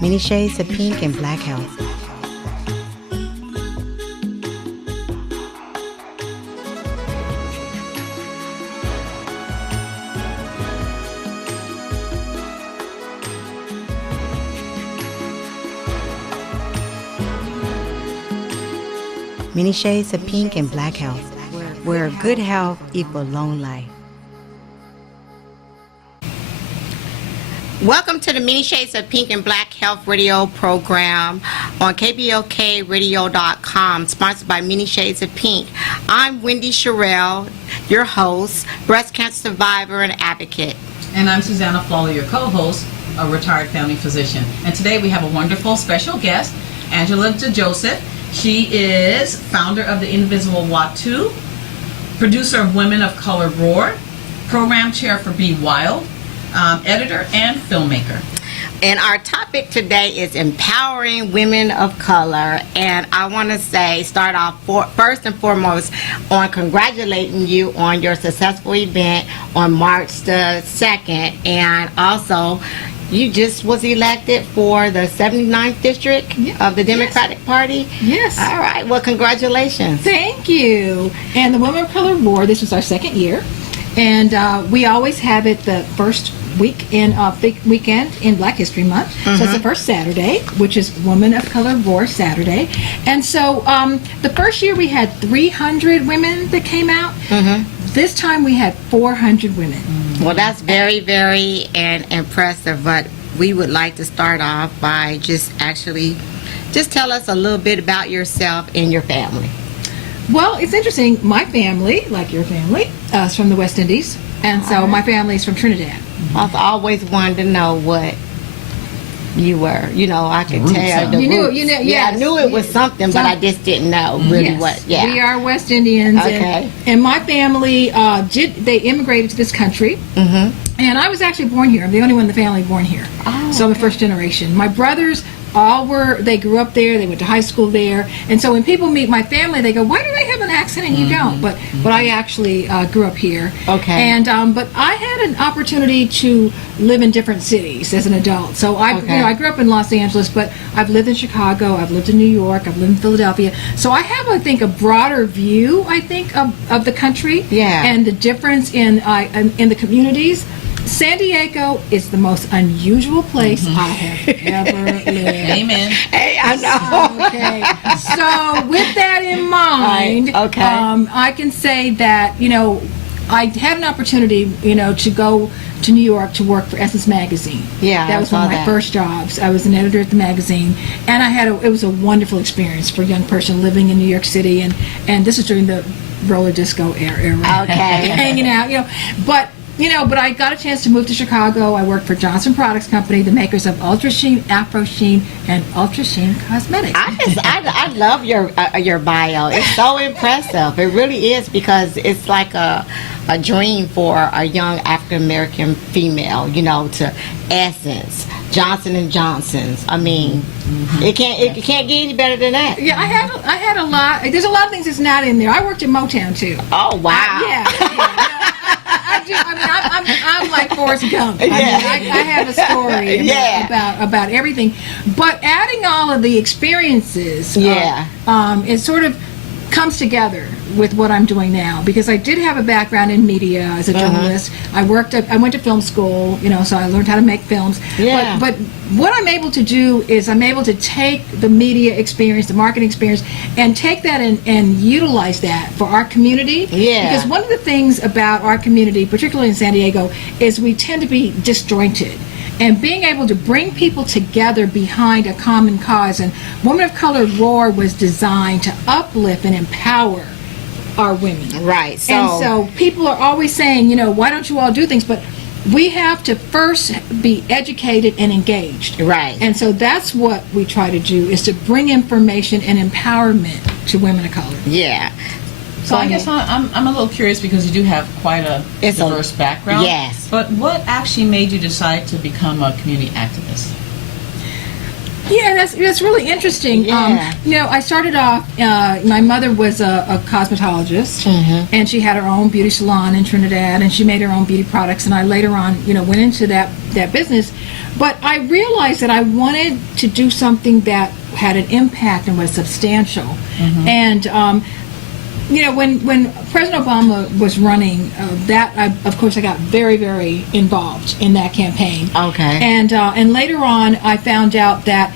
Many Shades of Pink and Black Health. Many Shades of Pink and Black Health, where good health equals long life. Welcome to the Many Shades of Pink and Black Health radio program on KBLKradio.com, sponsored by Many Shades of Pink. I'm Wendy Sherrill, your host, breast cancer survivor and advocate. And I'm Susanna Flawley, your co-host, a retired family physician. And today we have a wonderful special guest, Angela DeJoseph. She is founder of the Indivisible Watu, producer of Women of Color Roar, program chair for Be Wild, editor and filmmaker. And our topic today is empowering women of color. And I want to start off first and foremost on congratulating you on your successful event on March the 2nd. And also, you just was elected for the 79th district of the Democratic Party. Yes. All right. Well, congratulations. Thank you. And the Women of Color War, this was our second year. And we always have it the first weekend in Black History Month. So it's the first Saturday, which is Women of Color War Saturday. And so the first year we had 300 women that came out. This time we had 400 women. Well, that's very, very impressive. But we would like to start off by just tell us a little bit about yourself and your family. Well, it's interesting. My family, like your family, is from the West Indies. And so my family is from Trinidad. I've always wanted to know what you were. You know, I could tell the You knew, roots. yes. Yeah, I knew it was something, but I just didn't know really what. Yeah, we are West Indians. Okay. And my family, they immigrated to this country. And I was actually born here. I'm the only one in the family born here. So I'm the first generation. My brothers they grew up there, they went to high school there, and so when people meet my family, they go, why do they have an accent and you don't? But I actually grew up here. Okay. And but I had an opportunity to live in different cities as an adult. So I grew up in Los Angeles, but I've lived in Chicago, I've lived in New York, I've lived in Philadelphia. So I have, I think, a broader view, of the country. Yeah. And the difference in the communities. San Diego is the most unusual place I have ever lived. Amen. Hey, I know. Okay. So with that in mind, I can say that, I had an opportunity, to go to New York to work for Essence Magazine. Yeah, that was one of my first jobs. I was an editor at the magazine, and it was a wonderful experience for a young person living in New York City, and this is during the roller disco era. Okay. Hanging out, but I got a chance to move to Chicago. I worked for Johnson Products Company, the makers of Ultra Sheen, Afro Sheen, and Ultra Sheen Cosmetics. I love your bio. It's so impressive. It really is, because it's like a dream for a young African American female. To Essence, Johnson and Johnson's. I mean, it can't get any better than that. Yeah, I had a lot. There's a lot of things that's not in there. I worked at Motown too. Oh wow. I'm like Forrest Gump. I have a story about everything. But adding all of the experiences, it sort of comes together with what I'm doing now, because I did have a background in media as a journalist. I went to film school, so I learned how to make films. Yeah. But what I'm able to do is I'm able to take the media experience, the marketing experience, and take that and utilize that for our community. Yeah. Because one of the things about our community, particularly in San Diego, is we tend to be disjointed. And being able to bring people together behind a common cause. And Women of Color Roar was designed to uplift and empower our women. Right. So people are always saying, why don't you all do things? But we have to first be educated and engaged. Right. And so that's what we try to do, is to bring information and empowerment to women of color. Yeah. So I guess I'm a little curious, because you do have quite a diverse background. Yes. But what actually made you decide to become a community activist? Yeah, that's really interesting. Yeah. I started off, my mother was a cosmetologist, and she had her own beauty salon in Trinidad, and she made her own beauty products, and I later on, went into that business. But I realized that I wanted to do something that had an impact and was substantial. And when President Obama was running, of course I got very, very involved in that campaign. Okay. And later on, I found out that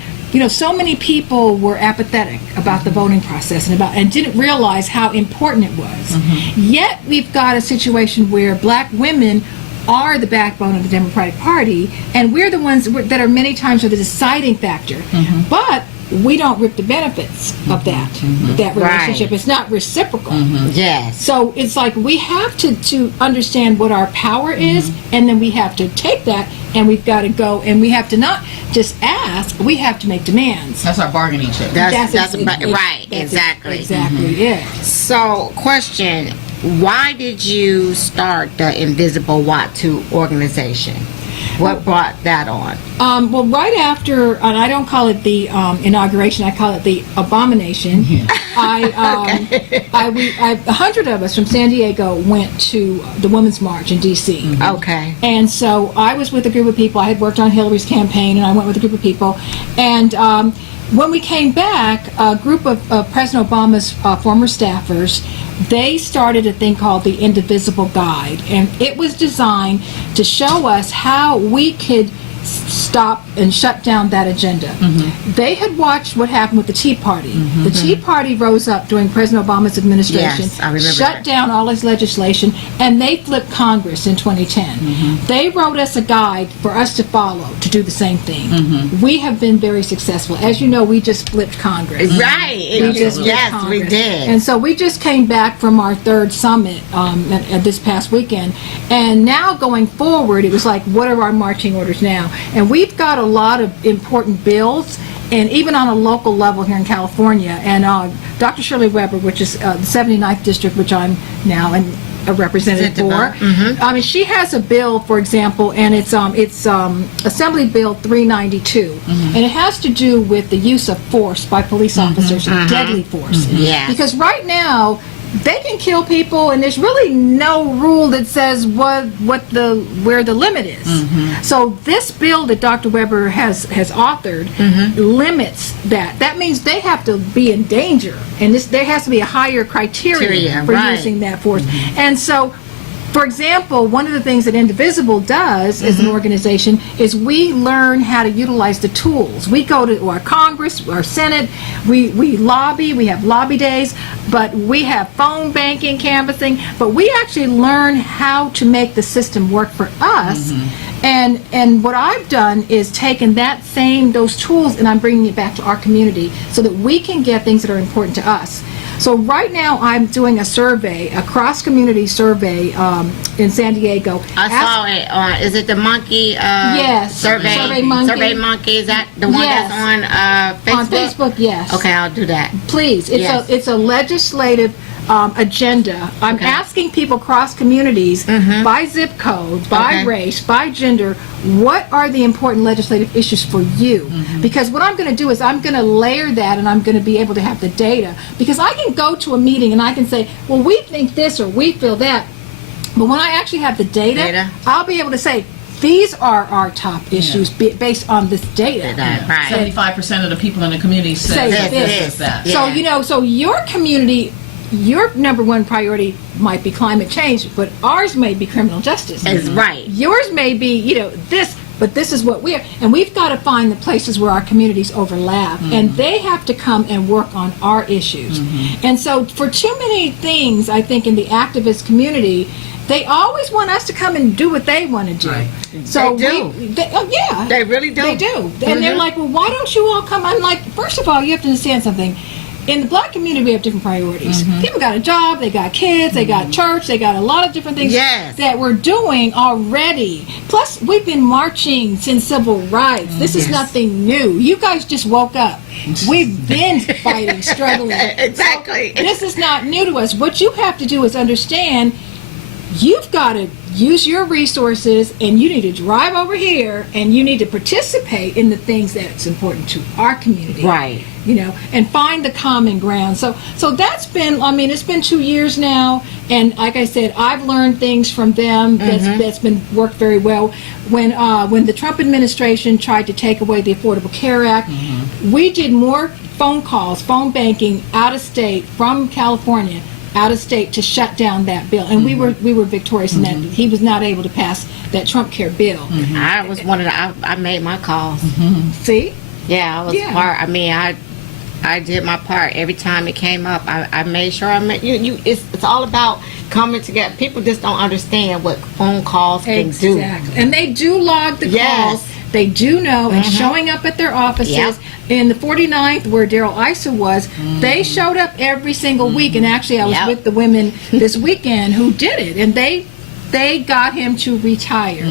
so many people were apathetic about the voting process and didn't realize how important it was. Yet we've got a situation where black women are the backbone of the Democratic Party, and we're the ones that are many times the deciding factor. But we don't reap the benefits of that relationship. Right. It's not reciprocal. Yes. So it's like we have to understand what our power is, and then we have to take that, and we've got to go, and we have to not just ask, we have to make demands. That's our bargaining chip. Right, exactly. Exactly, yeah. So, question, why did you start the Invisible Watu organization? What brought that on? Well, right after, and I don't call it the inauguration, I call it the abomination. A 100 of us from San Diego went to the Women's March in D.C. Okay. And so I was with a group of people. I had worked on Hillary's campaign, and I went with a group of people. And when we came back, a group of President Obama's former staffers, they started a thing called the Indivisible Guide, and it was designed to show us how we could stop and shut down that agenda. They had watched what happened with the Tea Party. The Tea Party rose up during President Obama's administration, Yes, I remember shut that. down all his legislation, and they flipped Congress in 2010. They wrote us a guide for us to follow to do the same thing. We have been very successful. As you know, we just flipped Congress. Right. We just flipped Yes, we Congress. did. And so we just came back from our third summit at this past weekend. And now going forward, it was like, what are our marching orders now? And we've got a lot of important bills, and even on a local level here in California. And Dr. Shirley Weber, which is the 79th District, which I'm now a representative for. I mean, she has a bill, for example, and it's Assembly Bill 392, and it has to do with the use of force by police officers, deadly force. Yes. Because right now, they can kill people, and there's really no rule that says where the limit is. So this bill that Dr. Weber has authored limits that. That means they have to be in danger, and there has to be a higher criteria for right. using that force. And so, for example, one of the things that Indivisible does as an organization is we learn how to utilize the tools. We go to our Congress, our Senate, we lobby, we have lobby days, but we have phone banking, canvassing, but we actually learn how to make the system work for us. And what I've done is taken those tools, and I'm bringing it back to our community so that we can get things that are important to us. So right now I'm doing a survey, a cross-community survey in San Diego. I saw it on, is it the Monkey Yes, Survey? Survey Monkey. Survey Monkey, is that the one Yes. that's on Facebook? On Facebook, yes. Okay, I'll do that. Please, it's a legislative agenda. I'm Okay. asking people cross communities, by zip code, by Okay. race, by gender, what are the important legislative issues for you? Because what I'm going to do is I'm going to layer that, and I'm going to be able to have the data. Because I can go to a meeting and I can say, well, we think this or we feel that. But when I actually have the data, I'll be able to say, these are our top issues based on this data. Right. 75% of the people in the community say this, that. Yeah. So, so your community, your number one priority might be climate change, but ours may be criminal justice. Is right. Yours may be, this, but this is what we are. And we've got to find the places where our communities overlap. And they have to come and work on our issues. And so for too many things, I think, in the activist community, they always want us to come and do what they want to do. Right. So They do. yeah. They really do. They do. And they're like, well, why don't you all come? I'm like, first of all, you have to understand something. In the black community, we have different priorities. People got a job, they got kids, they got church, they got a lot of different things that we're doing already. Plus, we've been marching since civil rights. This is nothing new. You guys just woke up. We've been fighting, struggling. Exactly. So this is not new to us. What you have to do is understand you've got to use your resources, and you need to drive over here, and you need to participate in the things that's important to our community. Right. You know, and find the common ground. So that's been, I mean, it's been 2 years now, and like I said, I've learned things from them that's been worked very well. When the Trump administration tried to take away the Affordable Care Act, we did more phone calls, phone banking out of state from California, out of state, to shut down that bill, and we were victorious in that. He was not able to pass that Trump Care bill. I was one of the, I made my calls. See? Yeah, I was part. I mean, I did my part every time it came up. I made sure I made you. It's all about coming together. People just don't understand what phone calls can do. Exactly, and they do log the calls. They do know, and showing up at their offices. Yep. In the 49th, where Daryl Issa was, they showed up every single week. And actually, I was with the women this weekend who did it, and they got him to retire.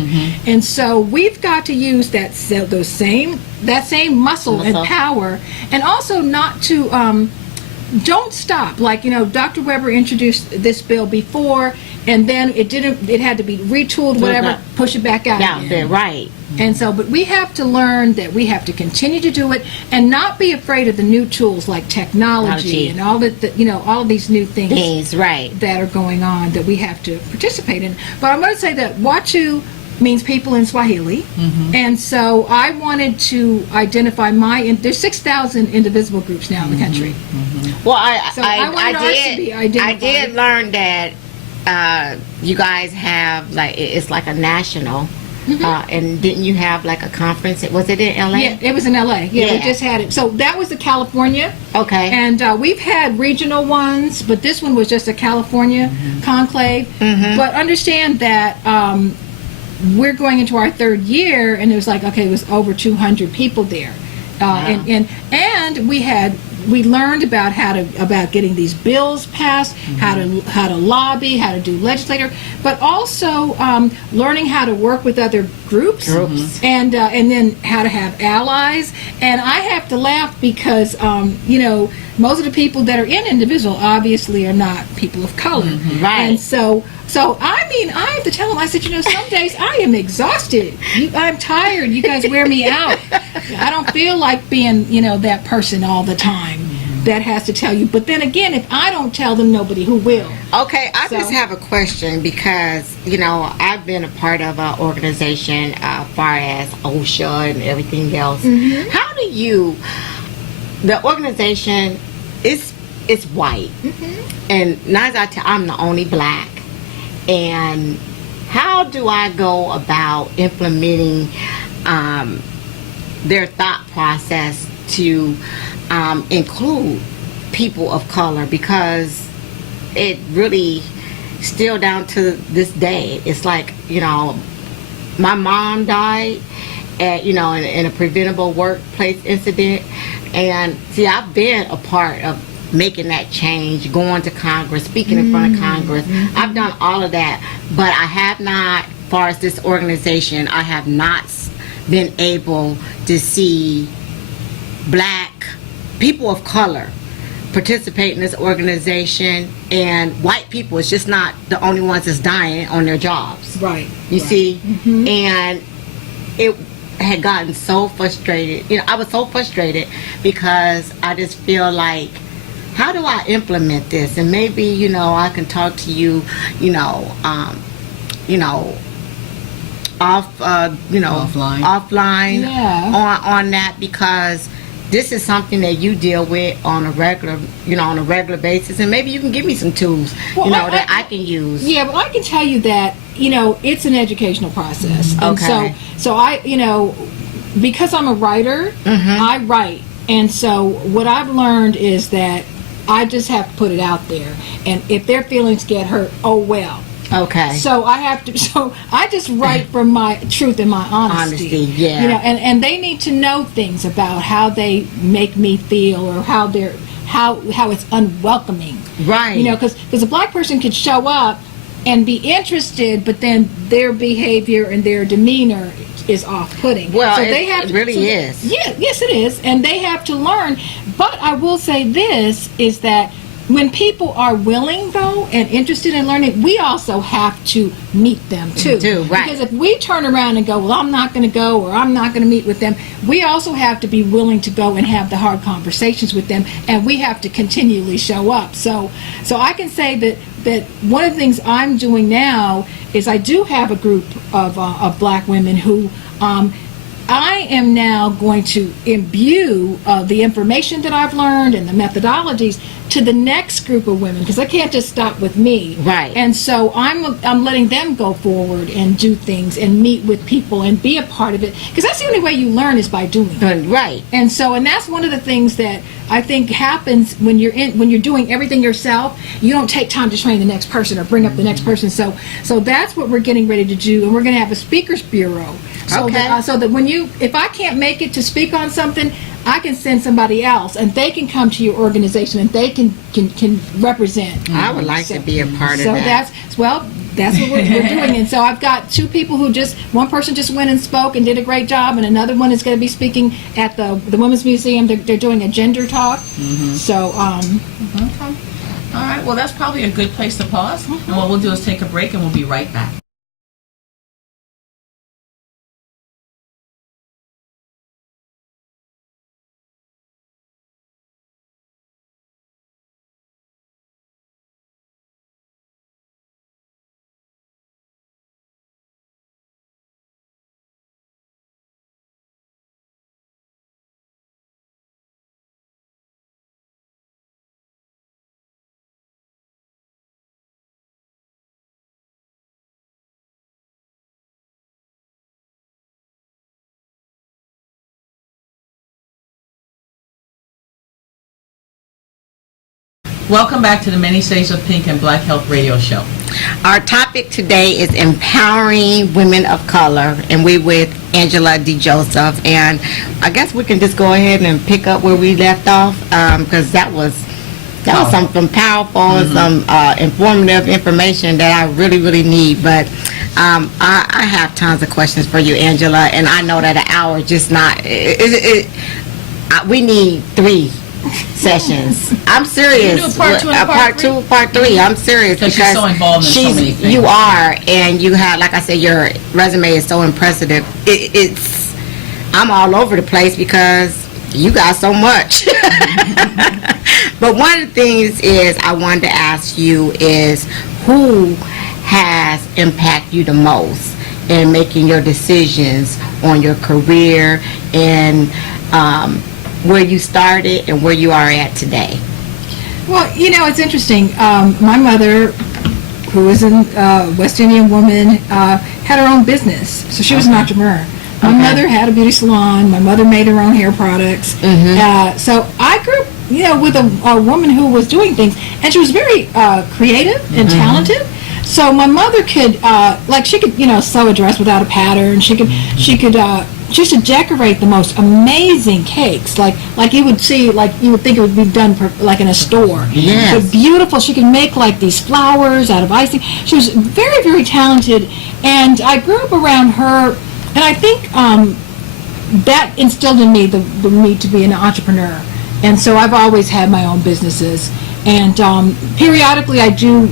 And so we've got to use that same muscle and power, and also not to don't stop. Like, you know, Dr. Weber introduced this bill before, and then it had to be retooled, whatever, push it back out again. Right. And so, but we have to learn that we have to continue to do it, and not be afraid of the new tools like technology and all all of these new things that are going on that we have to participate in. But I'm going to say that Watu means people in Swahili, and so I wanted to identify there's 6,000 indivisible groups now in the country. Well, I did learn that you guys have, like, it's like a national. And didn't you have like a conference? Was it in LA? Yeah, it was in LA. Yeah, we just had it. So that was the California. Okay. And we've had regional ones, but this one was just a California conclave. But understand that we're going into our third year, and it was like, okay, it was over 200 people there. And we learned about about getting these bills passed, how to lobby, how to do legislator, but also learning how to work with other groups. And then how to have allies. And I have to laugh because most of the people that are in Indivisible obviously are not people of color. Right. And so I mean, I have to tell them, I said, some days I am exhausted. I'm tired. You guys wear me out. I don't feel like being, that person all the time that has to tell you. But then again, if I don't tell them, nobody who will. Okay, I just have a question because, I've been a part of an organization as far as OSHA and everything else. How do the organization is white, and 9 out of 10, I'm the only black. And how do I go about implementing their thought process to include people of color? Because it really, still down to this day, it's like, my mom died at, in a preventable workplace incident. And see, I've been a part of making that change, going to Congress, speaking in front of Congress. I've done all of that, but I have not, as far as this organization, I have not been able to see black people of color participate in this organization, and white people is just not the only ones that's dying on their jobs. Right. You see? And it had gotten so frustrated. I was so frustrated because I just feel like, how do I implement this? And maybe, I can talk to you, offline on that, because this is something that you deal with on a regular basis, and maybe you can give me some tools, that I can use. Yeah, but I can tell you that, it's an educational process. And so I, because I'm a writer, I write. And so what I've learned is that I just have to put it out there. And if their feelings get hurt, oh well. Okay. So I just write from my truth and my honesty. Yeah. And they need to know things about how they make me feel, or how it's unwelcoming. Right. Because a black person could show up and be interested, but then their behavior and their demeanor is off-putting. Well, so it really is. Yeah, yes, it is, and they have to learn. But I will say this is that, when people are willing, though, and interested in learning, we also have to meet them, too. Right. Because if we turn around and go, well, I'm not going to go, or I'm not going to meet with them, we also have to be willing to go and have the hard conversations with them, and we have to continually show up. So I can say that one of the things I'm doing now is I do have a group of black women who I am now going to imbue the information that I've learned and the methodologies to the next group of women, because I can't just stop with me. Right. And so I'm letting them go forward and do things and meet with people and be a part of it, because that's the only way you learn is by doing. Right. And that's one of the things that I think happens when you're doing everything yourself. You don't take time to train the next person or bring up the next person. So that's what we're getting ready to do, and we're going to have a speakers bureau. So Okay. that if I can't make it to speak on something, I can send somebody else, and they can come to your organization, and they can represent. I would like to be a part of So that. that's what we're doing. And so I've got two people one person just went and spoke and did a great job, and another one is going to be speaking at the Women's Museum. They're doing a gender talk. So Okay. All right. Well, that's probably a good place to pause. And what we'll do is take a break, and we'll be right back. Welcome back to the Many Shades of Pink and Black Health Radio Show. Our topic today is empowering women of color, and we're with Angela DeJoseph. And I guess we can just go ahead and pick up where we left off, because that was something powerful and some informative information that I really need. But I have tons of questions for you, Angela, and I know that an hour is just not. We need 3 sessions. I'm serious. You do a part 2 and part 2, part 3. I'm serious Because she's so involved in so many things. You are, and you have, like I said, your resume is so impressive. I'm all over the place because you got so much. But one of the things is I wanted to ask you is who has impacted you the most in making your decisions on your career and where you started and where you are at today? Well, it's interesting. My mother, who was a West Indian woman, had her own business, so she was an entrepreneur. My mother had a beauty salon. My mother made her own hair products. So I grew up, with a woman who was doing things, and she was very creative and talented. So my mother could, she could, sew a dress without a pattern. She used to decorate the most amazing cakes, like you would see, like you would think it would be done in a store. Yes. But beautiful. She could make these flowers out of icing. She was very, very talented, and I grew up around her, and I think that instilled in me the need to be an entrepreneur. And so I've always had my own businesses, and periodically I do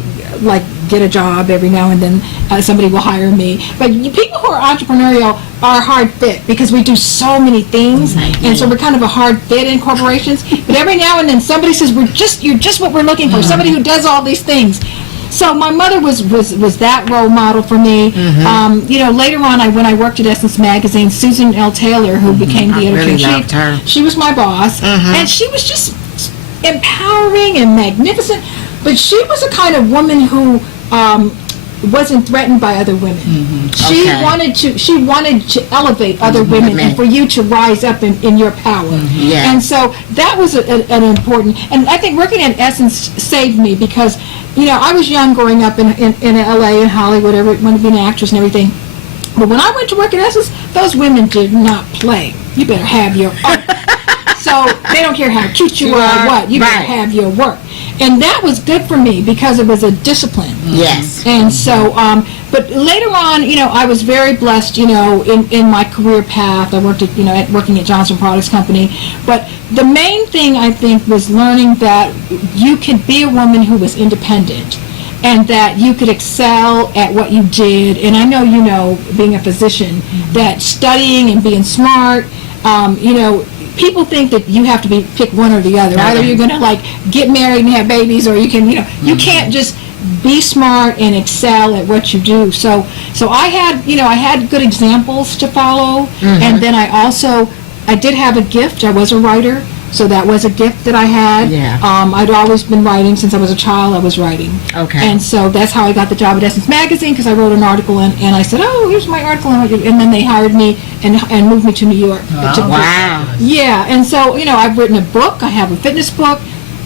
get a job every now and then. Somebody will hire me, but people who are entrepreneurial are a hard fit because we do so many things, and so we're kind of a hard fit in corporations. But every now and then somebody says you're just what we're looking for, somebody who does all these things. So my mother was that role model for me. Later on, when I worked at Essence Magazine, Susan L. Taylor, who became the editor-in-chief, she was my boss, and she was just empowering and magnificent. But she was a kind of woman who wasn't threatened by other women. She wanted to elevate other women and for you to rise up in your power. And so that was an important, and I think working at Essence saved me because, I was young growing up in LA and Hollywood, wanted to be an actress and everything. But when I went to work at Essence, those women did not play. You better have your art. So they don't care how cute you are or what. You better have your work. And that was good for me because it was a discipline. Yes. And so, but later on, I was very blessed, in my career path. I worked at, working at Johnson Products Company. But the main thing, I think, was learning that you could be a woman who was independent and that you could excel at what you did. And I know, being a physician, that studying and being smart, people think that you have to pick one or the other. Either you're going to get married and have babies, or you can, you can't just be smart and excel at what you do. So I had good examples to follow, and then I did have a gift. I was a writer, so that was a gift that I had. Yeah. I'd always been writing since I was a child. I was writing. Okay. And so that's how I got the job at Essence Magazine, because I wrote an article and I said, oh, here's my article, and then they hired me and moved me to New York. Wow. Yeah, and so, I've written a book. I have a fitness book.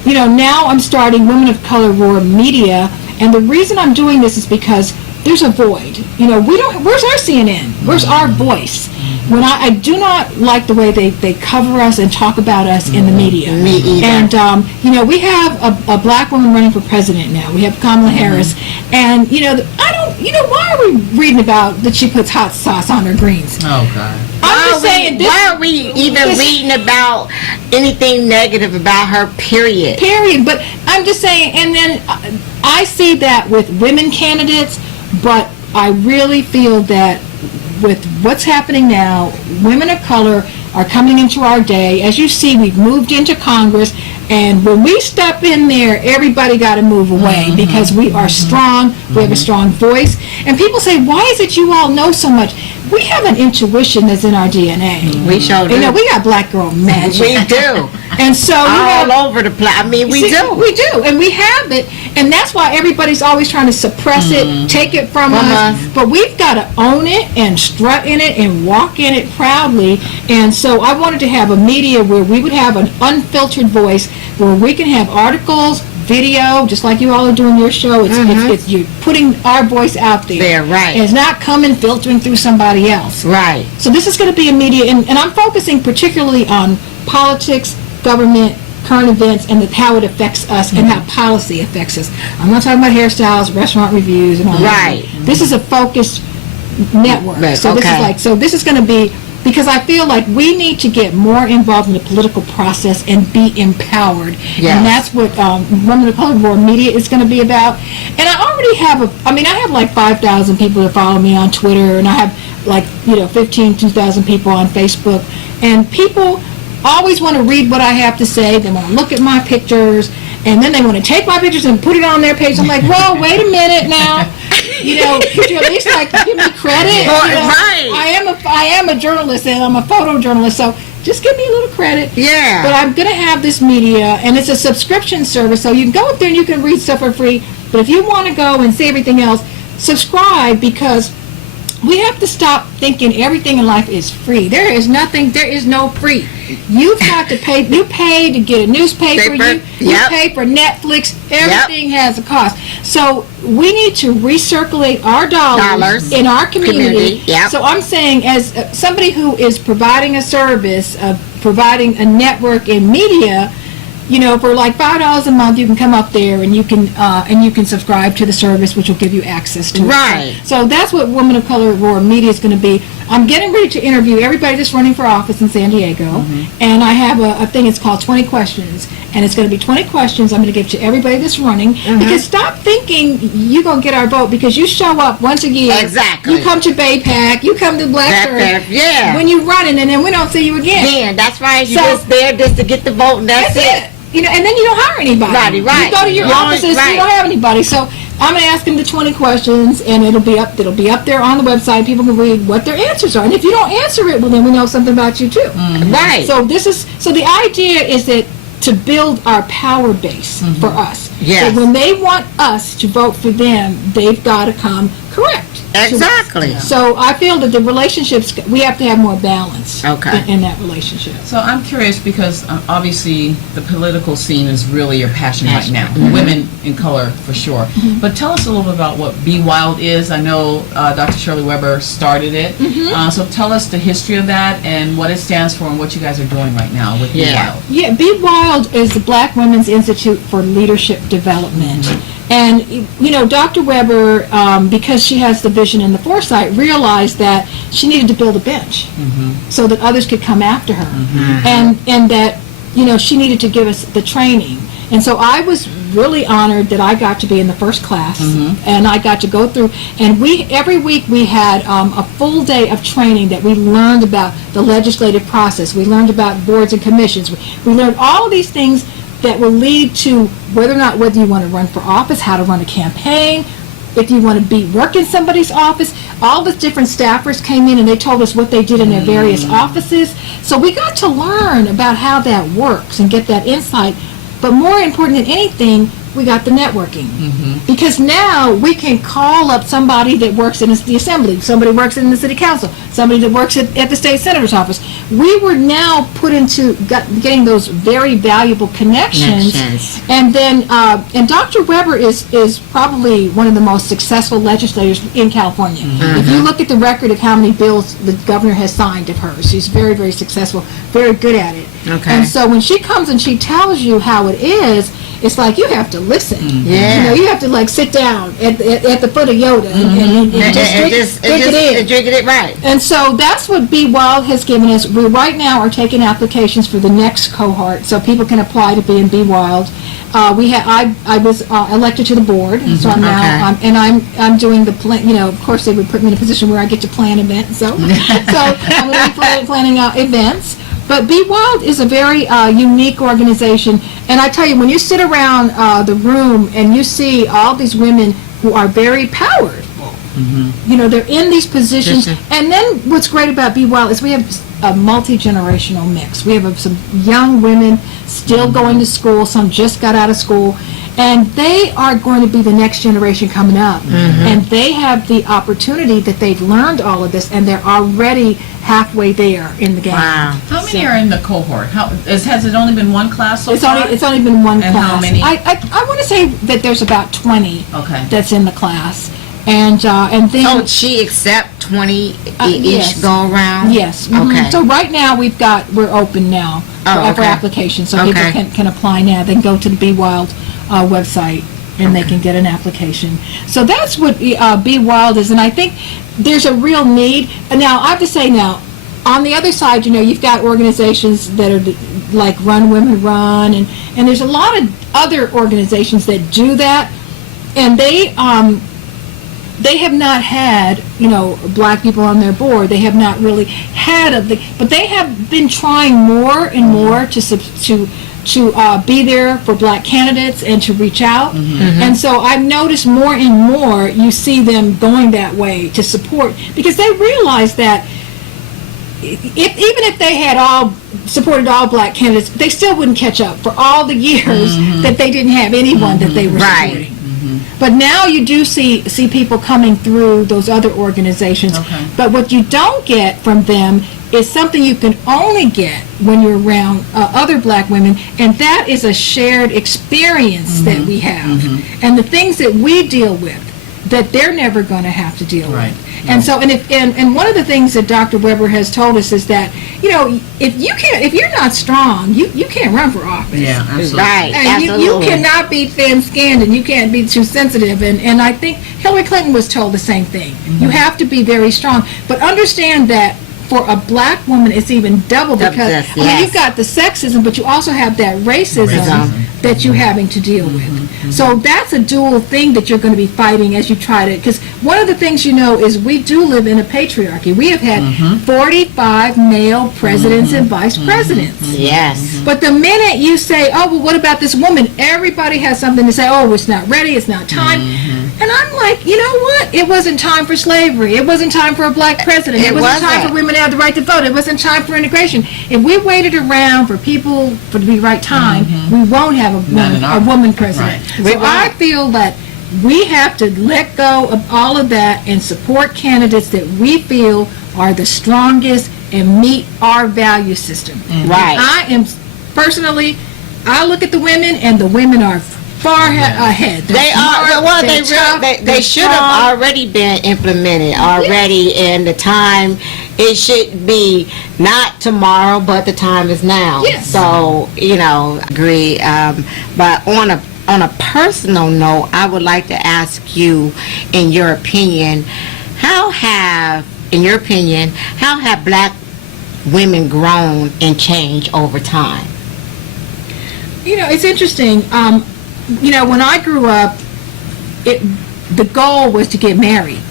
Now I'm starting Women of Color Roar Media, and the reason I'm doing this is because there's a void. Where's our CNN? Where's our voice? When I do not like the way they cover us and talk about us in the media. Me either. And, we have a black woman running for president now. We have Kamala Harris. And, why are we reading about that she puts hot sauce on her greens? Oh, God. I'm just saying, why are we even reading about anything negative about her, period? Period. But I'm just saying, and then I see that with women candidates, but I really feel that with what's happening now, women of color are coming into our day. As you see, we've moved into Congress, and when we step in there, everybody got to move away because we are strong, we have a strong voice. And people say, why is it you all know so much? We have an intuition that's in our DNA. We sure do. We got black girl magic. We do. And so all over the place. I mean, we do. We do, and we have it, and that's why everybody's always trying to suppress it, take it from us. But we've got to own it and strut in it and walk in it proudly. And so I wanted to have a media where we would have an unfiltered voice, where we can have articles, video, just like you all are doing your show. It's you're putting our voice out there. There, right. And it's not coming filtering through somebody else. Right. So this is going to be a media, and I'm focusing particularly on politics, government, current events, and how it affects us and how policy affects us. I'm not talking about hairstyles, restaurant reviews, and all that. Right. This is a focused network. Right, So this is going to be, because I feel like we need to get more involved in the political process and be empowered. Yes. And that's what Women of Color Roar Media is going to be about. And I already have I have like 5,000 people that follow me on Twitter, and I have like, 2,000 people on Facebook. And people always want to read what I have to say. They want to look at my pictures, and then they want to take my pictures and put it on their page. I'm like, well, wait a minute now. Could you at least give me credit? Right. I am a journalist, and I'm a photojournalist, so just give me a little credit. Yeah. But I'm going to have this media, and it's a subscription service, so you can go up there and you can read stuff for free. But if you want to go and see everything else, subscribe, because we have to stop thinking everything in life is free. There is no free. You've got to pay. You pay to get a newspaper. You pay for Netflix. Everything has a cost. So we need to recirculate our dollars in our community. Yep. So I'm saying, as somebody who is providing a service, providing a network in media, for like $5 a month, you can come up there and you can subscribe to the service, which will give you access to it. Right. So that's what Women of Color Roar Media is going to be. I'm getting ready to interview everybody that's running for office in San Diego, and I have a thing. It's called 20 Questions, and it's going to be 20 questions I'm going to give to everybody that's running. Because stop thinking you're going to get our vote because you show up once a year. Exactly. You come to BayPAC, you come to Black Earth. Yeah. When you're running, and then we don't see you again. Yeah, that's right. You're just there just to get the vote, and that's it. And then you don't hire anybody. Right. You go to your offices, you don't have anybody. So I'm going to ask them the 20 questions, and it'll be up there on the website. People can read what their answers are. And if you don't answer it, well, then we know something about you too. Right. So the idea is that to build our power base for us. Yes. So when they want us to vote for them, they've got to come correct. Exactly. So I feel that the relationships, we have to have more balance Okay. in that relationship. So I'm curious because obviously the political scene is really your passion right now. Women in color for sure. But tell us a little bit about what Be Wild is. I know Dr. Shirley Weber started it. So tell us the history of that and what it stands for and what you guys are doing right now with Be Yeah. Wild. Yeah, Be Wild is the Black Women's Institute for Leadership Development. And, you know, Dr. Weber, because she has the vision and the foresight, realized that she needed to build a bench so that others could come after her. And that, you know, she needed to give us the training. And so I was really honored that I got to be in the first class, and I got to go through, and every week we had a full day of training that we learned about the legislative process. We learned about boards and commissions. We learned all of these things that will lead to whether you want to run for office, how to run a campaign, if you want to work in somebody's office. All the different staffers came in and they told us what they did in their various offices. So we got to learn about how that works and get that insight. But more important than anything, we got the networking. Because now we can call up somebody that works in the assembly, somebody works in the city council, somebody that works at the state senator's office. We were now put into getting those very valuable connections. And then, and Dr. Weber is probably one of the most successful legislators in California. If you look at the record of how many bills the governor has signed of hers, she's very, very successful, very good at it. And so when she comes and she tells you how it is, it's like you have to listen. Yeah. You know, you have to like sit down at the foot of Yoda and just drink it in. Drinking it right. And so that's what Be Wild has given us. We right now are taking applications for the next cohort, so people can apply to be in Be Wild. I was elected to the board, so I'm now I'm doing the plan. You know, of course they would put me in a position where I get to plan events. So I'm going to be planning events. But Be Wild is a very unique organization, and I tell you, when you sit around the room and you see all these women who are very powerful, you know, they're in these positions, and then what's great about Be Wild is we have a multi-generational mix. We have some young women still going to school, some just got out of school, and they are going to be the next generation coming up, and they have the opportunity that they've learned all of this, and they're already halfway there in the game. Wow. How many are in the cohort? Has it only been one class so far? It's only been one And class. how many? I want to say that there's about 20 Okay. that's in the class, and then So she accept 20 yes. each go around? yes. Okay. So right now we're open now for okay. applications, so Okay. people can apply now. They can go to the Be Wild website and they can get an application. So that's what Be Wild is, and I think there's a real need. And now I have to say now, on the other side, you know, you've got organizations that are like Run Women Run, and there's a lot of other organizations that do that, and they have not had, you know, black people on their board. They have not really had but they have been trying more and more to be there for black candidates and to reach out. And so I've noticed more and more you see them going that way to support, because they realize that even if they had supported all black candidates, they still wouldn't catch up for all the years that they didn't have anyone that they were supporting. But now you do see people coming through those other organizations. Okay. But what you don't get from them is something you can only get when you're around other black women, and that is a shared experience that we have, and the things that we deal with that they're never going to have to deal Right. with. And so, and one of the things that Dr. Weber has told us is that, you know, if you're not strong, you can't run for office. Yeah, absolutely. Right. And you Absolutely. cannot be thin-skinned, and you can't be too sensitive. And I think Hillary Clinton was told the same thing. You have to be very strong. But understand that for a black woman, it's even double, because Yes. I mean, you've got the sexism, but you also have that racism that you're having to deal with. So that's a dual thing that you're going to be fighting as you try to, because one of the things you know is we do live in a patriarchy. We have had 45 male presidents and vice presidents. Yes. But the minute you say, oh, well, what about this woman? Everybody has something to say, oh, it's not ready, it's not time. And I'm like, you know what? It wasn't time for slavery. It wasn't time for a black president. It wasn't time for women to have the right to vote. It wasn't time for integration. If we waited around for people for the right time, we won't have a woman president. Right. So I feel that we have to let go of all of that and support candidates that we feel are the strongest and meet our value system. Right. And I am personally, I look at the women, and the women are far ahead. They're They are smart, well. they're tough, They they're should strong. have already been implemented already, and the time it should be not tomorrow, but the time is now. Yes. So agree. But on a personal note, I would like to ask you, in your opinion, how have Black women grown and changed over time? It's interesting. When I grew up, the goal was to get married.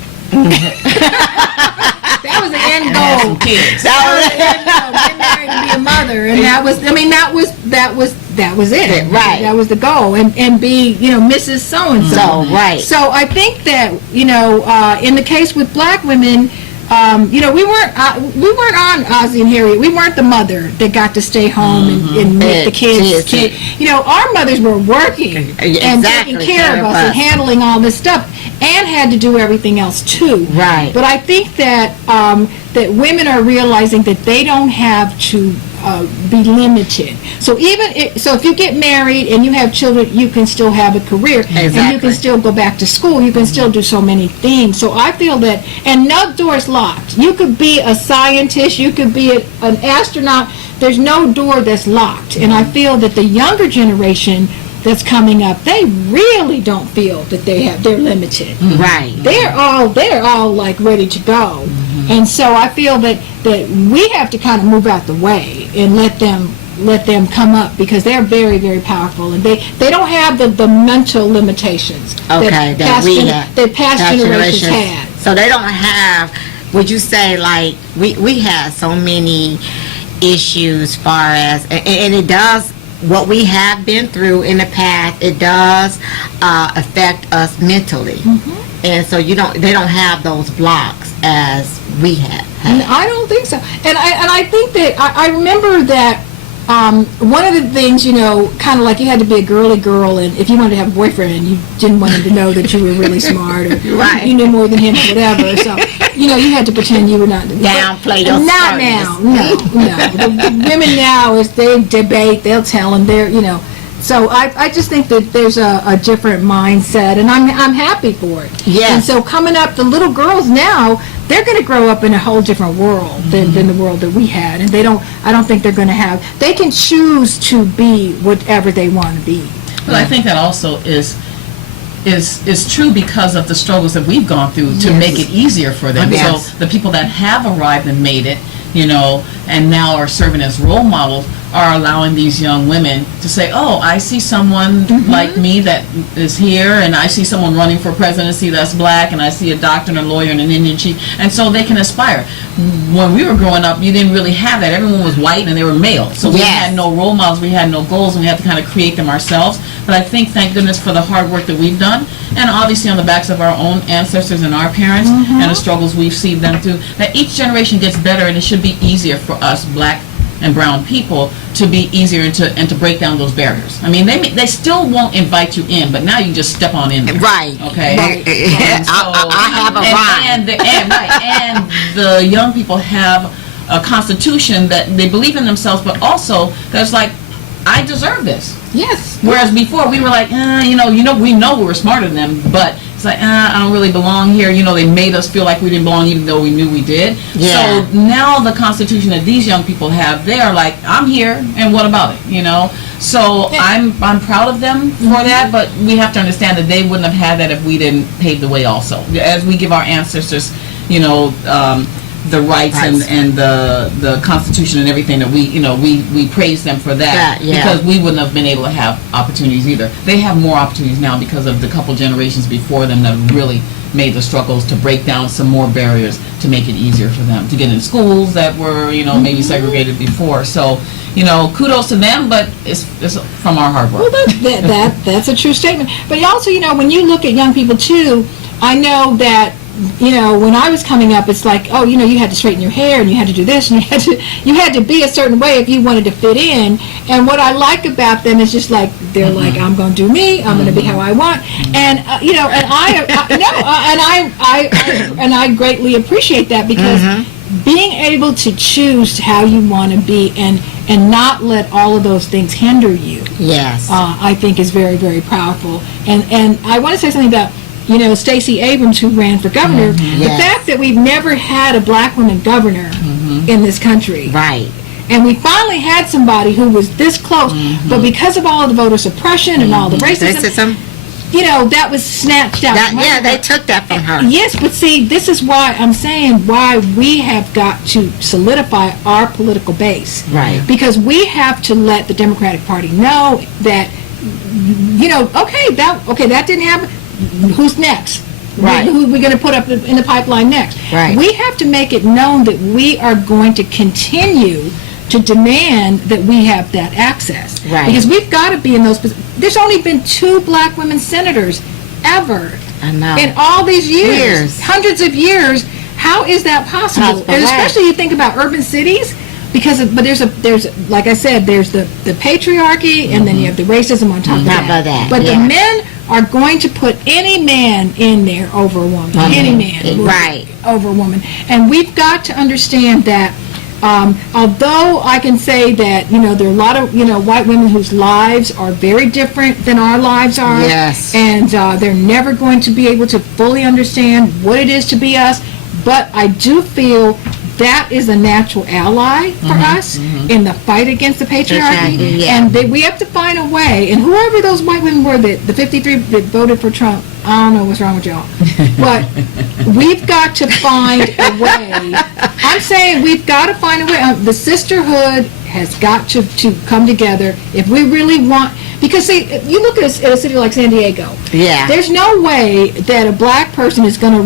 That was the end goal. Kids. Get married and be a mother, and that was it. Right. That was the goal, and be Mrs. So and so. So, right. So I think that in the case with Black women. We weren't on Ozzie and Harriet. We weren't the mother that got to stay home and make the kids. Our mothers were working and taking care of us and handling all this stuff, and had to do everything else too. Right. But I think that that women are realizing that they don't have to be limited. So if you get married and you have children, you can still have a career, and you can still go back to school. You can still do so many things. So I feel that, and no door's locked. You could be a scientist, you could be an astronaut. There's no door that's locked. And I feel that the younger generation that's coming up, they really don't feel that they're limited. Right. They're all like ready to go. And so I feel that we have to kind of move out the way and let them come up, because they're very, very powerful, and they don't have the mental limitations that past generations had. So they don't have, would you say, like, we have so many issues far as, and it does, what we have been through in the past, it does affect us mentally. And so they don't have those blocks as we have. And I don't think so. And I think that I remember that one of the things, kind of like you had to be a girly girl, and if you wanted to have a boyfriend, and you didn't want him to know that you were really smart, or Right. you knew more than him, or whatever. So, you had to pretend you were not. Downplay your Not smartness. now. No. The women now, as they debate, they'll tell them they're. So I just think that there's a different mindset, and I'm happy for it. Yes. And so coming up, the little girls now, they're going to grow up in a whole different world than the world that we had, and I don't think they're going to have. They can choose to be whatever they want to be. But I think that also is true because of the struggles that we've gone through to make it easier for them. Yes. So the people that have arrived and made it, and now are serving as role models, are allowing these young women to say, oh, I see someone like me that is here, and I see someone running for presidency that's Black, and I see a doctor and a lawyer and an Indian chief, and so they can aspire. When we were growing up, you didn't really have that. Everyone was white and they were male, so we had no role models, we had no goals, and we had to kind of create them ourselves. But I think, thank goodness for the hard work that we've done, and obviously on the backs of our own ancestors and our parents, and the struggles we've seen them through, that each generation gets better, and it should be easier for us Black and brown people to be easier and to break down those barriers. I mean, they still won't invite you in, but now you just step on in there. Right. Okay. Right. I have a rhyme. And the young people have a constitution that they believe in themselves, but also that's like, I deserve this. Yes. Whereas before we were like, we know we were smarter than them, but it's like, I don't really belong here. They made us feel like we didn't belong even though we knew we did. Yeah. So now the constitution that these young people have, they are like, I'm here, and what about it? So I'm proud of them for that, but we have to understand that they wouldn't have had that if we didn't pave the way also. As we give our ancestors, the rights and the Constitution and everything that we praise them for that, because we wouldn't have been able to have opportunities either. They have more opportunities now because of the couple generations before them that really made the struggles to break down some more barriers to make it easier for them to get in schools that were maybe segregated before. So kudos to them, but it's from our hard work. Well, that's a true statement. But also, when you look at young people too, I know that when I was coming up, it's like, oh, you had to straighten your hair and you had to do this and you had to be a certain way if you wanted to fit in. And what I like about them is just like they're like, I'm going to do me, I'm going to be how I want, and and I greatly appreciate that because being able to choose how you want to be and not let all of those things hinder you. Yes. I think is very, very powerful. And I want to say something about Stacey Abrams, who ran for governor. The Yes. fact that we've never had a black woman governor in this country. Right. And we finally had somebody who was this close, but because of all of the voter suppression and all the racism, that was snatched out. They took that from her. Yes, but see, this is why I'm saying why we have got to solidify our political base. Right. Because we have to let the Democratic Party know that, that didn't happen. Who's next? Right. Who are we going to put up in the pipeline next? Right. We have to make it known that we are going to continue to demand that we have that access. Right. Because we've got to be in those positions. There's only been 2 black women senators ever. I know. In all these years. Hundreds of years. How is that possible? And especially you think about urban cities, but there's like I said, there's the patriarchy, and then you have the racism on top of that. But the men are going to put any man in there over a woman. Any man over a woman. And we've got to understand that although I can say that, there are a lot of, white women whose lives are very different than our lives are. Yes. And they're never going to be able to fully understand what it is to be us. But I do feel that is a natural ally for us in the fight against the patriarchy. And we have to find a way. And whoever those white women were, the 53 that voted for Trump, I don't know what's wrong with y'all. But we've got to find a way. I'm saying we've got to find a way. The sisterhood has got to come together if we really want. Because, see, you look at a city like San Diego. Yeah. There's no way that a black person is going to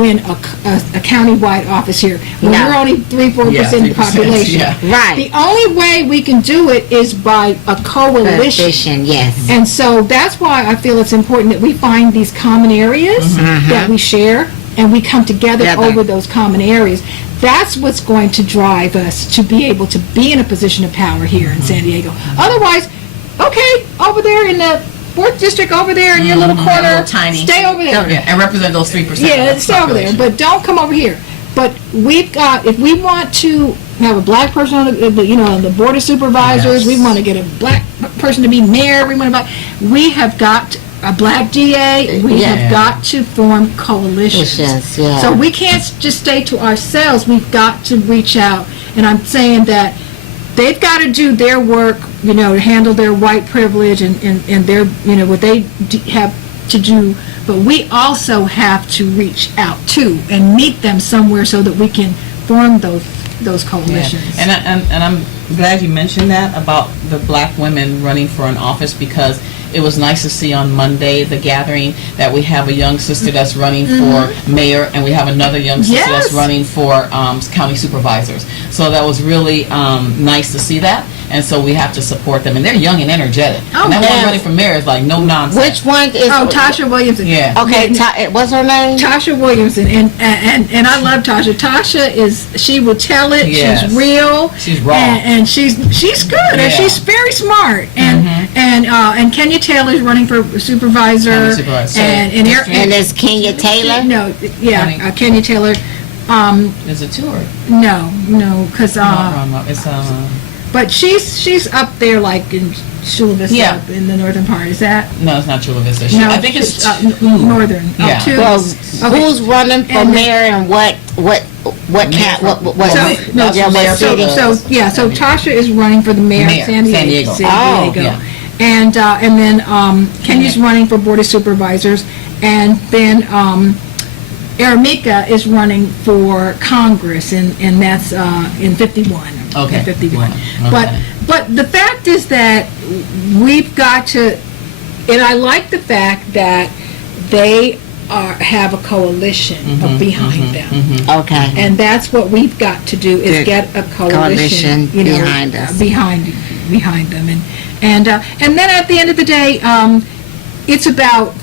win a county-wide office here when we're only 3-4% of the population. Right. The only way we can do it is by a coalition. Yes. And so that's why I feel it's important that we find these common areas that we share and we come together over those common areas. That's what's going to drive us to be able to be in a position of power here in San Diego. Otherwise, okay, over there in the 4th District, over there in your little corner, little tiny. stay over there. And represent those 3%. Yeah, stay over there, but don't come over here. But we've got, if we want to have a black person on the board of supervisors, we want to get a black person to be mayor, we have got a black DA, we have got to form coalitions. So we can't just stay to ourselves, we've got to reach out. And I'm saying that they've got to do their work, to handle their white privilege and their, what they have to do. But we also have to reach out too and meet them somewhere so that we can form those coalitions. Yeah. And I'm glad you mentioned that about the black women running for an office, because it was nice to see on Monday the gathering that we have a young sister that's running for mayor, and we have another young sister that's running for county supervisors. So that was really nice to see that. And so we have to support them, and they're young and energetic. And that one running for mayor is like no nonsense. Which one is? Tasha Williamson. Yeah. Okay. What's her name? Tasha Williamson, and I love Tasha. Tasha she will tell it. Yes. She's real. She's raw. And she's good. And she's very smart. And Kenya Taylor's running for supervisor. And there's Kenya Taylor. No, Kenya Taylor. Is it 2 or? No, because it's but she's up there like in Chula Vista up in the northern part. Is that? No, it's not Chula Vista. No, I think it's northern. Yeah. Two. Well, who's running for mayor and what city? So Tasha is running for the mayor of San Diego. Yeah. And then Kenya's running for board of supervisors, and then Aramika is running for Congress, and that's in 51. Okay. 51. Okay. But the fact is that we've got to, and I like the fact that they have a coalition behind them. Okay. And that's what we've got to do is get a coalition behind us. behind them, and then at the end of the day, it's about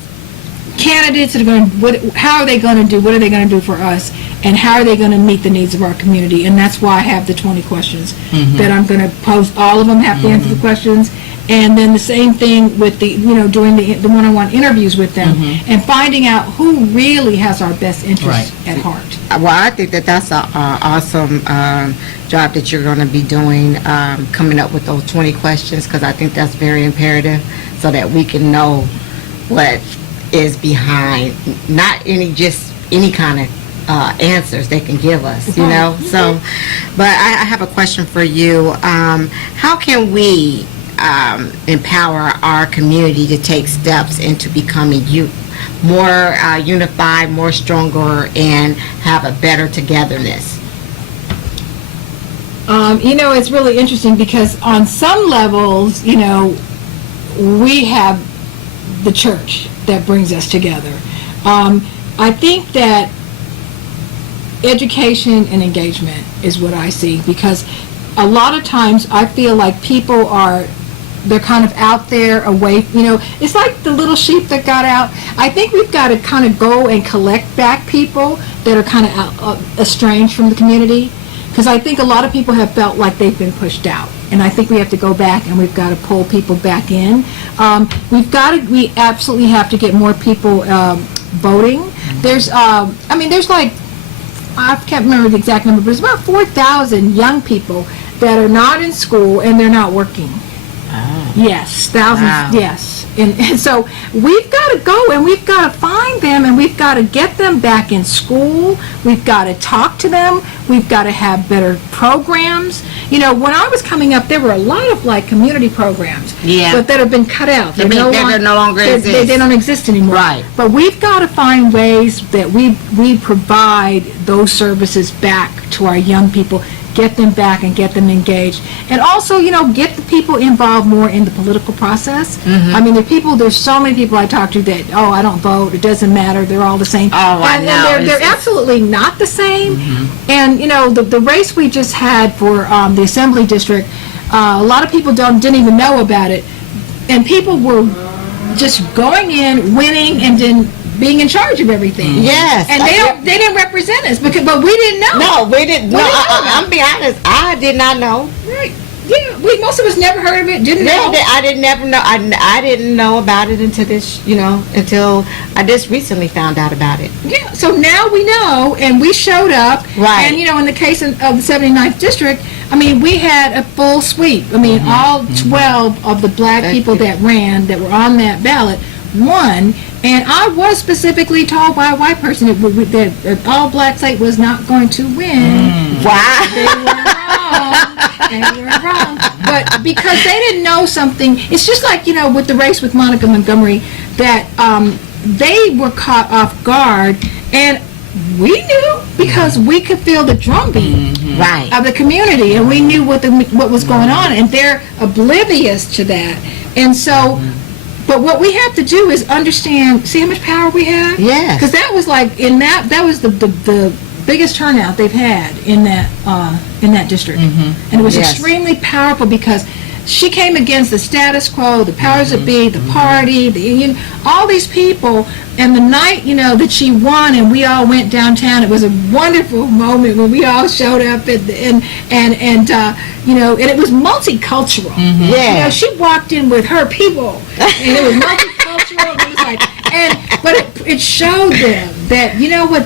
candidates that are going to, how are they going to do, what are they going to do for us, and how are they going to meet the needs of our community. And that's why I have the 20 questions that I'm going to pose. All of them have to answer the questions. And then the same thing with the, doing the one-on-one interviews with them and finding out who really has our best interests at heart. Well, I think that that's an awesome job that you're going to be doing, coming up with those 20 questions, because I think that's very imperative so that we can know what is behind, not any kind of answers they can give us, So, but I have a question for you. How can we empower our community to take steps into becoming more unified, more stronger, and have a better togetherness? It's really interesting because on some levels, we have the church that brings us together. I think that education and engagement is what I see, because a lot of times I feel like people they're kind of out there away, it's like the little sheep that got out. I think we've got to kind of go and collect back people that are kind of estranged from the community, because I think a lot of people have felt like they've been pushed out. And I think we have to go back and we've got to pull people back in. We absolutely have to get more people voting. There's like, I can't remember the exact number, but it's about 4,000 young people that are not in school and they're not working. Oh. Yes, thousands, Wow. yes. And so we've got to go and we've got to find them and we've got to get them back in school. We've got to talk to them. We've got to have better programs. When I was coming up, there were a lot of community programs, but that have been cut out. They no longer exist. They don't exist anymore. Right. But we've got to find ways that we provide those services back to our young people, get them back and get them engaged. And also, get the people involved more in the political process. I mean, there's so many people I talk to that, I don't vote, it doesn't matter, they're all the same. I know. And they're absolutely not the same. And, the race we just had for the Assembly District, a lot of people didn't even know about it. And people were just going in, winning, and then being in charge of everything. Yes. And they didn't represent us, but we didn't know. No, we didn't. We No, didn't know. I'm be honest. I did not know. Right. Yeah, most of us never heard of it, didn't No, know. I didn't never know. I didn't know about it until until I just recently found out about it. Yeah, so now we know, and we showed up. Right. And, in the case of the 79th District, I mean, we had a full sweep. I mean, all 12 of the black people that ran, that were on that ballot, won. And I was specifically told by a white person that all black state was not going to win. Wow. They were wrong. They were wrong. But because they didn't know something, it's just like, with the race with Monica Montgomery, that they were caught off guard, and we knew because we could feel the drumbeat Right. of the community, and we knew what was going on, and they're oblivious to that. And so, but what we have to do is understand, see how much power we have? Yes. Because that was that was the biggest turnout they've had in that district. And it was Yes. extremely powerful because she came against the status quo, the powers that be, the party, the union, all these people. And the night, that she won and we all went downtown, it was a wonderful moment when we all showed up and it was multicultural. Yeah. She walked in with her people and it was multicultural. It was like, but it showed them that,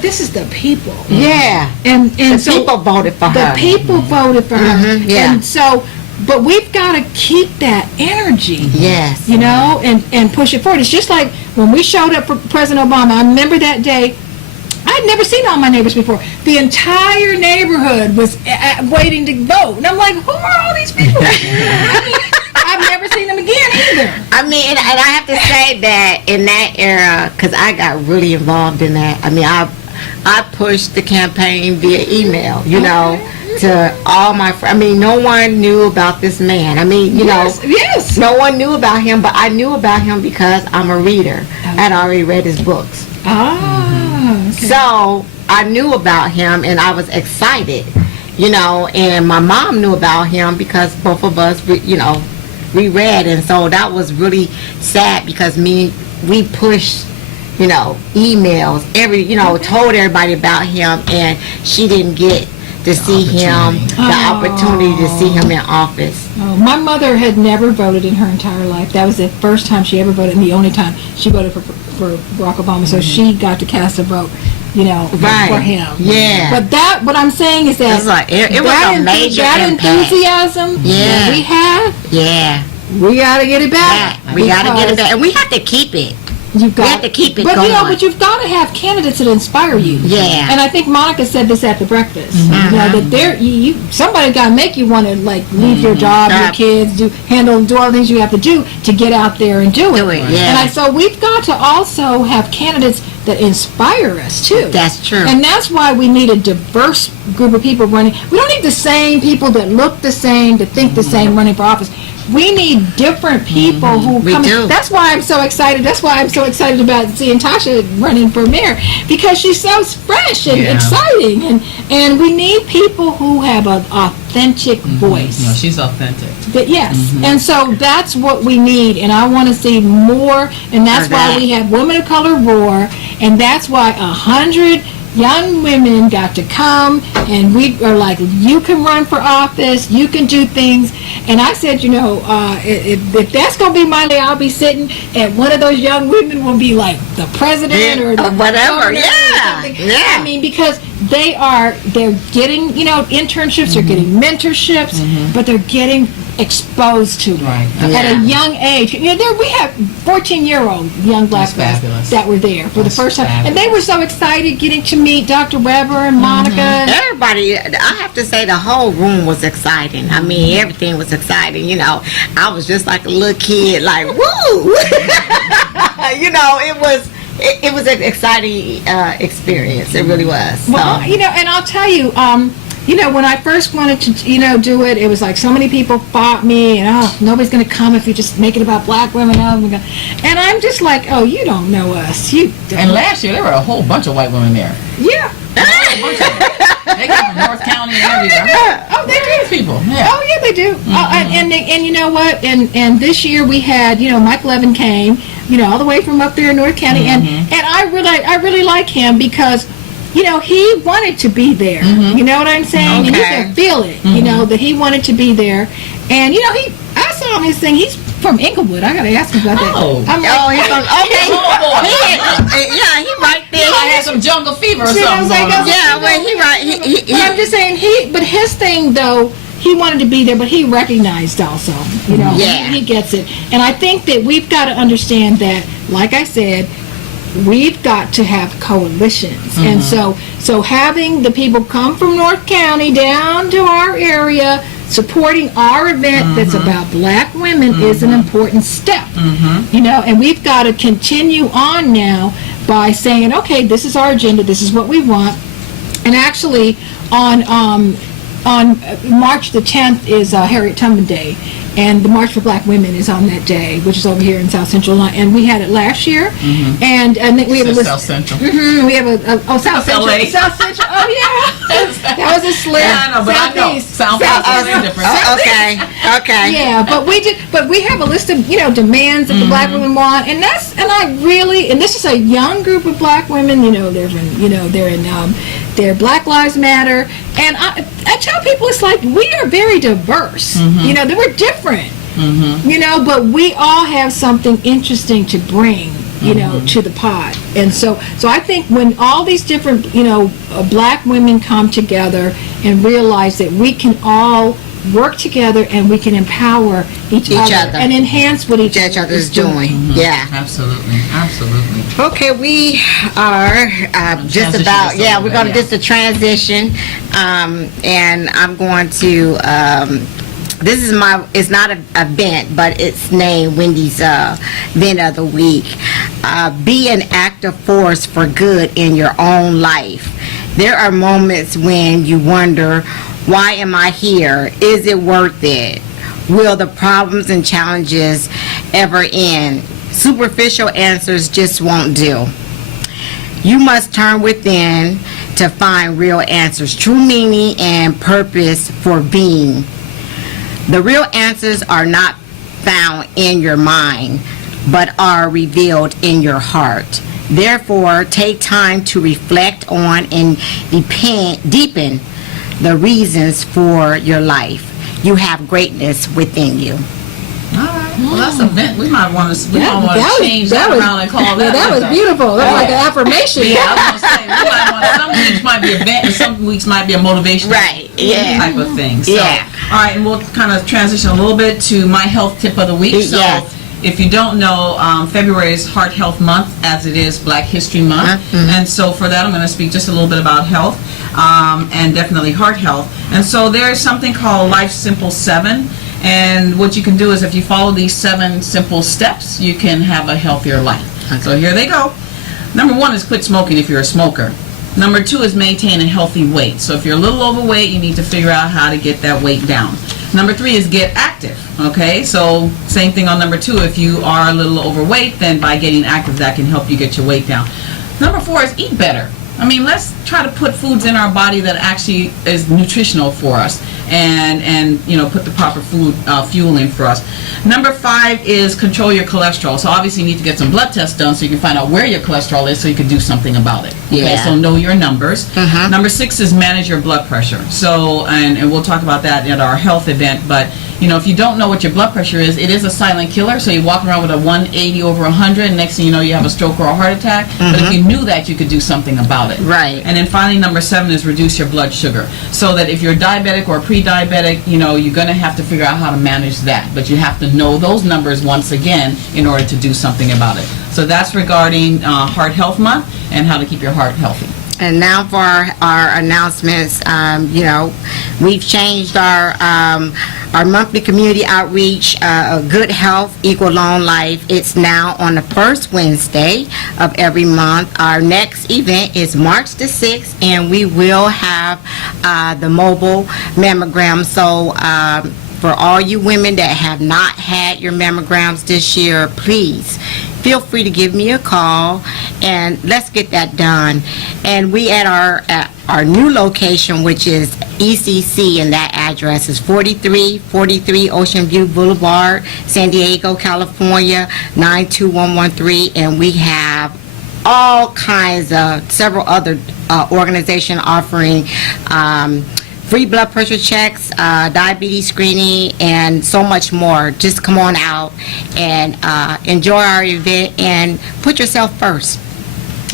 this is the people. Yeah. And The so people voted for the her. people voted for her. yeah. And so, but we've got to keep that energy. Yes. And push it forward. It's just like when we showed up for President Obama. I remember that day. I'd never seen all my neighbors before. The entire neighborhood was waiting to vote. And I'm like, who are all these people? I've never seen them again either. I mean, and I have to say that in that era, because I got really involved in that. I mean, I pushed the campaign via email, to all my friends. I mean, no one knew about this man. I mean, Yes. no one knew about him, but I knew about him because I'm a reader. I'd already read his books. Okay. So I knew about him and I was excited, and my mom knew about him because both of us, we read. And so that was really sad because we pushed, emails, told everybody about him, and she didn't get to see him, the opportunity to see him in office. Oh, my mother had never voted in her entire life. That was the first time she ever voted, and the only time she voted for Barack Obama. So she got to cast a vote, for him. Yeah. But what I'm saying is that it was a major impact. Enthusiasm that we have, we got to get it back. We got to get it back, and we have to keep it. We have to keep it going. But you've got to have candidates that inspire you. Yeah. And I think Monica said this at the breakfast. That somebody got to make you want to leave your job, your kids, do all the things you have to do to get out there and do it. Yeah. And so we've got to also have candidates that inspire us too. That's true. And that's why we need a diverse group of people running. We don't need the same people that look the same, that think the same running for office. We need different people who come in. That's why I'm so excited. That's why I'm so excited about seeing Tasha running for mayor, because she's so fresh and exciting. And we need people who have an authentic voice. No, she's authentic. Yes. And so that's what we need. And I want to see more. And that's why we have Women of Color Roar. And that's why 100 young women got to come, and we are like, you can run for office, you can do things. And I said, if that's going to be my day, I'll be sitting, and one of those young women will be like the president or the whatever. I mean, because they're getting, internships, they're getting mentorships, but they're getting exposed to it at a young age. We have 14-year-old young black girls that were there for the first time, and they were so excited getting to meet Dr. Weber and Monica. Everybody, I have to say, the whole room was exciting. I mean, everything was exciting. I was just like a little kid, like woo. It was an exciting experience. It really was. So. Well, and I'll tell you, when I first wanted to, do it, it was like so many people fought me, and nobody's going to come if you just make it about black women. And I'm just like, you don't know us. And last year there were a whole bunch of white women there. Yeah. They come from North County and everywhere. Oh, they do. People. Yeah. Oh, yeah, they do. And you know what? And this year we had, Mike Levin came, all the way from up there in North County, and I really like him because, he wanted to be there. You know what I'm saying? And you can feel it. That he wanted to be there. And I saw him his thing. He's from Inglewood. I gotta ask him about that. I'm like, he's from he right there. I had some jungle fever or something. He right. But I'm just saying but his thing though, he wanted to be there, but he recognized also, he gets it. And I think that we've got to understand that, like I said, we've got to have coalitions. And so having the people come from North County down to our area supporting our event that's about black women is an important step. And we've got to continue on now by saying, okay, this is our agenda, this is what we want. And actually on March the 10th is Harriet Tubman Day, and the March for Black Women is on that day, which is over here in South Central, and we had it last year, and we have a South Central. We have South Central. LA. South Central. Oh yeah, that was a slip. Yeah, I know, but Southeast. South is different. Okay. Yeah, but we have a list of demands that the black women want, and this is a young group of black women. They're Black Lives Matter, and I tell people it's like we are very diverse. That we're different. But we all have something interesting to bring. To the pot. And so I think when all these different black women come together and realize that we can all work together and we can empower each other and enhance what each other is doing. Yeah, absolutely. Okay, we are just about we're going to just a transition, and I'm going to this is it's not an event, but it's named Wendy's event of the week. Be an active force for good in your own life. There are moments when you wonder, why am I here? Is it worth it? Will the problems and challenges ever end? Superficial answers just won't do. You must turn within to find real answers, true meaning and purpose for being. The real answers are not found in your mind, but are revealed in your heart. Therefore, take time to reflect on and deepen the reasons for your life. You have greatness within you. All right. Well, that's a vent. We might want to change that was- around and call that. that was beautiful. That was like an affirmation. Yeah, I was gonna say we might want. Some weeks might be a vent, and some weeks might be a motivation, Right, yeah. type of thing. So, Yeah. all right, and we'll kind of transition a little bit to my health tip of the week. So, Yes. if you don't know, February is Heart Health Month, as it is Black History Month, and so for that, I'm going to speak just a little bit about health, and definitely heart health. And so there's something called Life Simple 7. And what you can do is if you follow these 7 simple steps, you can have a healthier life. So here they go. Number 1 is quit smoking if you're a smoker. Number 2 is maintain a healthy weight. So if you're a little overweight, you need to figure out how to get that weight down. Number 3 is get active. Okay, so same thing on number 2. If you are a little overweight, then by getting active, that can help you get your weight down. Number 4 is eat better. I mean, let's try to put foods in our body that actually is nutritional for us, and you know, put the proper food fuel in for us. Number 5 is control your cholesterol. So obviously you need to get some blood tests done so you can find out where your cholesterol is so you can do something about it. Okay, Yeah. so know your numbers. Number 6 is manage your blood pressure. So, and we'll talk about that at our health event, but you know, if you don't know what your blood pressure is, it is a silent killer. So you walk around with a 180 over 100, and next thing you know, you have a stroke or a heart attack. But if you knew that, you could do something about it. Right. And then finally, number 7 is reduce your blood sugar. So that if you're diabetic or pre-diabetic, you know, you're going to have to figure out how to manage that. But you have to know those numbers once again in order to do something about it. So that's regarding Heart Health Month and how to keep your heart healthy. And now for our announcements. You know, we've changed our monthly community outreach, Good Health, Equal Long Life. It's now on the first Wednesday of every month. Our next event is March the 6th, and we will have the mobile mammogram. So for all you women that have not had your mammograms this year, please feel free to give me a call and let's get that done. And we at our new location, which is ECC, and that address is 4343 Ocean View Boulevard, San Diego, California, 92113, and we have all kinds of several other organizations offering free blood pressure checks, diabetes screening, and so much more. Just come on out and enjoy our event and put yourself first.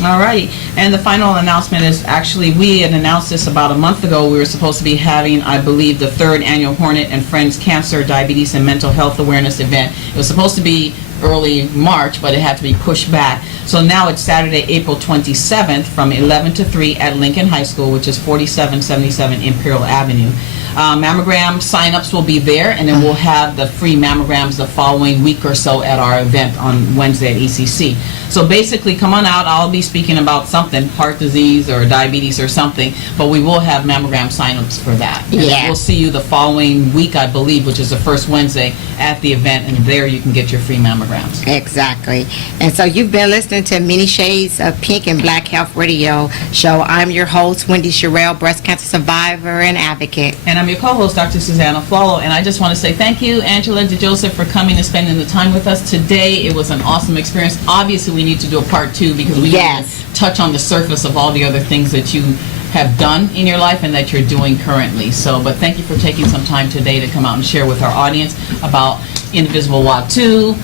All right. And the final announcement is actually, we had announced this about a month ago. We were supposed to be having, I believe, the 3rd annual Hornet and Friends Cancer, Diabetes, and Mental Health Awareness event. It was supposed to be early March, but it had to be pushed back. So now it's Saturday, April 27th from 11 to 3 at Lincoln High School, which is 4777 Imperial Avenue. Mammogram sign-ups will be there, and then we'll have the free mammograms the following week or so at our event on Wednesday at ECC. So basically, come on out. I'll be speaking about something, heart disease or diabetes or something, but we will have mammogram sign-ups for that. And then Yeah. we'll see you the following week, I believe, which is the first Wednesday at the event, and there you can get your free mammograms. Exactly. And so you've been listening to Many Shades of Pink and Black Health Radio Show. I'm your host, Wendy Sherrill, breast cancer survivor and advocate. And I'm your co-host, Dr. Susanna Flalo, and I just want to say thank you, Angela DeJoseph, for coming and spending the time with us today. It was an awesome experience. Obviously, we need to do a part 2 because we Yes. need to touch on the surface of all the other things that you have done in your life and that you're doing currently. So, but thank you for taking some time today to come out and share with our audience about Indivisible WOT2,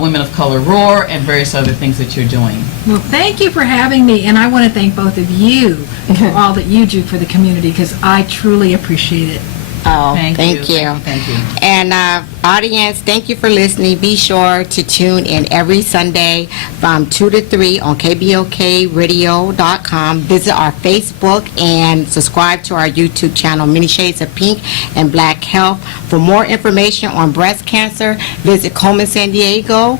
Women of Color Roar, and various other things that you're doing. Well, thank you for having me, and I want to thank both of you for all that you do for the community, because I truly appreciate it. Oh, Thank thank you. you. Thank you. And audience, thank you for listening. Be sure to tune in every Sunday from 2 to 3 on KBOKradio.com. Visit our Facebook and subscribe to our YouTube channel, Many Shades of Pink and Black Health. For more information on breast cancer, visit Coleman San Diego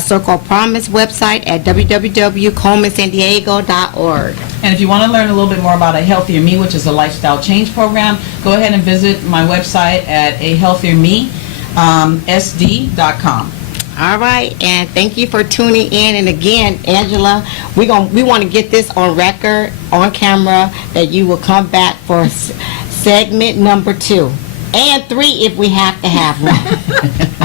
Circle of Promise website at www.colemansandiego.org. And if you want to learn a little bit more about A Healthier Me, which is a lifestyle change program, go ahead and visit my website at ahealthierme.sd.com. All right, and thank you for tuning in. And again, Angela, we want to get this on record, on camera, that you will come back for segment number 2. And 3 if we have to have one.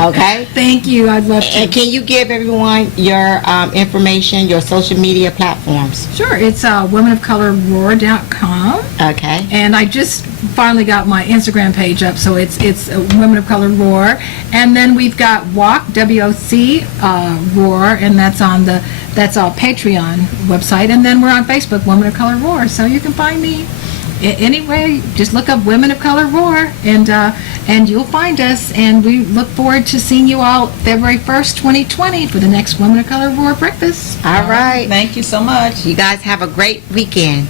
Okay? Thank you. I'd love to. And can you give everyone your information, your social media platforms? Sure. It's womenofcolorroar.com. Okay. And I just finally got my Instagram page up, so it's Women of Color Roar. And then we've got WOC, W-O-C, Roar, and that's our Patreon website. And then we're on Facebook, Women of Color Roar. So you can find me anyway. Just look up Women of Color Roar, and you'll find us. And we look forward to seeing you all February 1st, 2020 for the next Women of Color Roar breakfast. All right. Thank you so much. You guys have a great weekend.